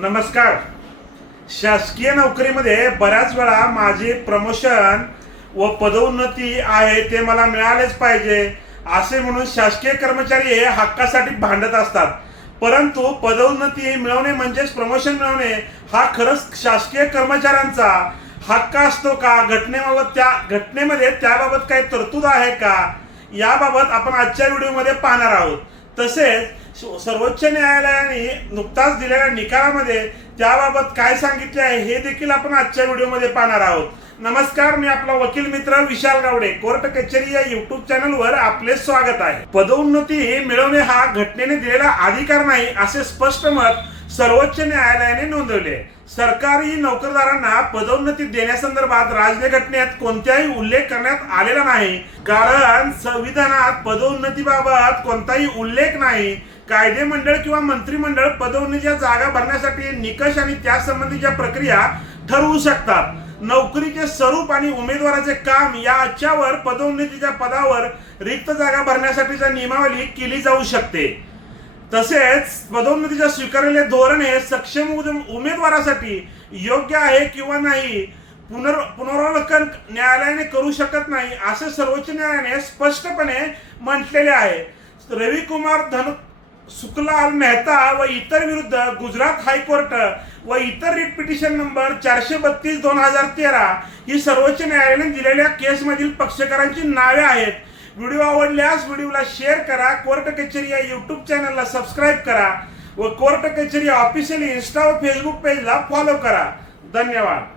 नमस्कार. शासकीय नोकरीमध्ये बऱ्याच वेळा माझे प्रमोशन व पदोन्नती आहे ते मला मिळालेच पाहिजे असे म्हणून शासकीय कर्मचारी हे हक्कासाठी भांडत असतात. परंतु पदोन्नती मिळवणे म्हणजेच प्रमोशन मिळवणे हा खरंच शासकीय कर्मचाऱ्यांचा हक्क असतो का? घटनेमध्ये त्याबाबत काही तरतूद आहे का? याबाबत आपण आजच्या व्हिडिओमध्ये पाहणार आहोत. तसेच सर्वोच्च न्यायालयाने नुकताच दिलेल्या निकालामध्ये त्याबाबत काय सांगितले आहे हे देखील आपण आजच्या व्हिडिओमध्ये पाहणार आहोत. नमस्कार, मी आपला वकील मित्र विशाल गावडे. कोर्ट कचेरी या युट्यूब चॅनलवर आपले स्वागत आहे. पदोन्नती मिळवणे हा घटनेने दिलेला अधिकार नाही असे स्पष्ट मत सर्वोच्च न्यायालयाने नोंदवले. सरकारी नोकरदारांना पदोन्नती देण्यासंदर्भात राजघटनेत कोणताही उल्लेख करण्यात आलेला नाही, कारण संविधानात पदोन्नतीबाबत कोणताही उल्लेख नाही. कायदे मंडळ किंवा मंत्रिमंडळ पदोन्नतीच्या जागा भरण्यासाठी निकष आणि त्यासंबंधीच्या प्रक्रिया ठरवू शकतात. नोकरीचे स्वरूप आणि उमेदवाराचे काम याच्यावर पदोन्नतीच्या पदावर रिक्त जागा भरण्यासाठीची नियमावली केली जाऊ शकते. तसेच पदोन्नतीच्या स्वीकारलेले धोरण हे सक्षम उमेदवारासाठी योग्य आहे किंवा नाही पुनरावलोकन न्यायालयाने करू शकत नाही असे सर्वोच्च न्यायालयाने स्पष्टपणे म्हटलेले आहे. रविकुमार सुखलाल मेहता व इतर विरुद्ध गुजरात हायकोर्ट व इतर रिट पिटिशन नंबर 432/2013 ही सर्वोच्च न्यायालयाने दिलेल्या केसमधील पक्षकारांची नावे आहेत. व्हिडिओ आवडल्यास व्हिडिओला शेअर करा, कोर्ट कचेरी या युट्यूब चॅनलला सबस्क्राईब करा व कोर्ट कचेरी ऑफिशियल इंस्टा व फेसबुक पेजला फॉलो करा. धन्यवाद.